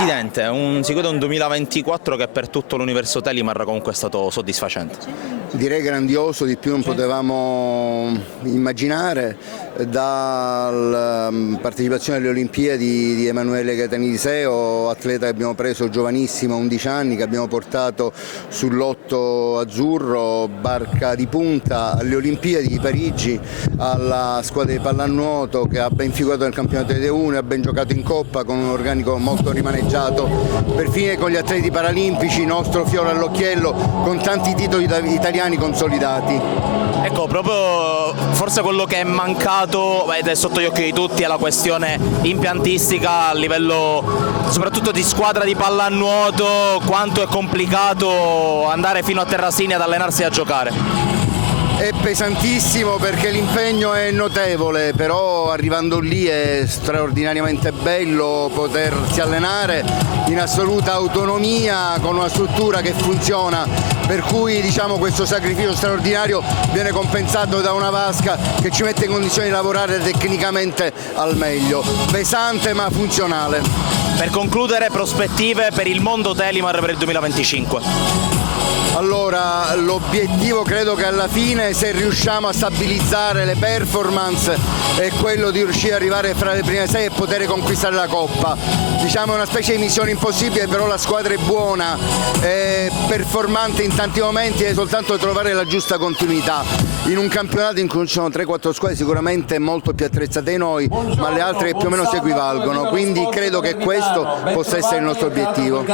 Presidente, si chiude un 2024 che per tutto l'universo Telimar comunque è stato soddisfacente. Direi grandioso, di più non potevamo immaginare. Dalla partecipazione alle Olimpiadi di Emanuele Cattanidiseo, atleta che abbiamo preso giovanissimo, 11 anni, che abbiamo portato sul lotto azzurro, barca di punta, alle Olimpiadi di Parigi, alla squadra di pallanuoto che ha ben figurato nel campionato di D1 e ha ben giocato in Coppa con un organico molto rimaneggiato, per finire con gli atleti paralimpici, nostro fiore all'occhiello, con tanti titoli italiani consolidati. Ecco, proprio forse quello che è mancato ed è sotto gli occhi di tutti è la questione impiantistica a livello soprattutto di squadra di pallanuoto, quanto è complicato andare fino a Terrasini ad allenarsi e a giocare. È pesantissimo perché l'impegno è notevole, però arrivando lì è straordinariamente bello potersi allenare in assoluta autonomia con una struttura che funziona, per cui diciamo questo sacrificio straordinario viene compensato da una vasca che ci mette in condizioni di lavorare tecnicamente al meglio, pesante ma funzionale. Per concludere, prospettive per il mondo Telimar per il 2025. Allora, l'obiettivo credo che alla fine, se riusciamo a stabilizzare le performance, è quello di riuscire ad arrivare fra le prime 6 e poter conquistare la Coppa. Diciamo è una specie di missione impossibile, però la squadra è buona, è performante in tanti momenti, è soltanto trovare la giusta continuità. In un campionato in cui ci sono 3-4 squadre sicuramente molto più attrezzate di noi, ma le altre che più o meno si equivalgono, quindi credo che questo possa essere il nostro obiettivo.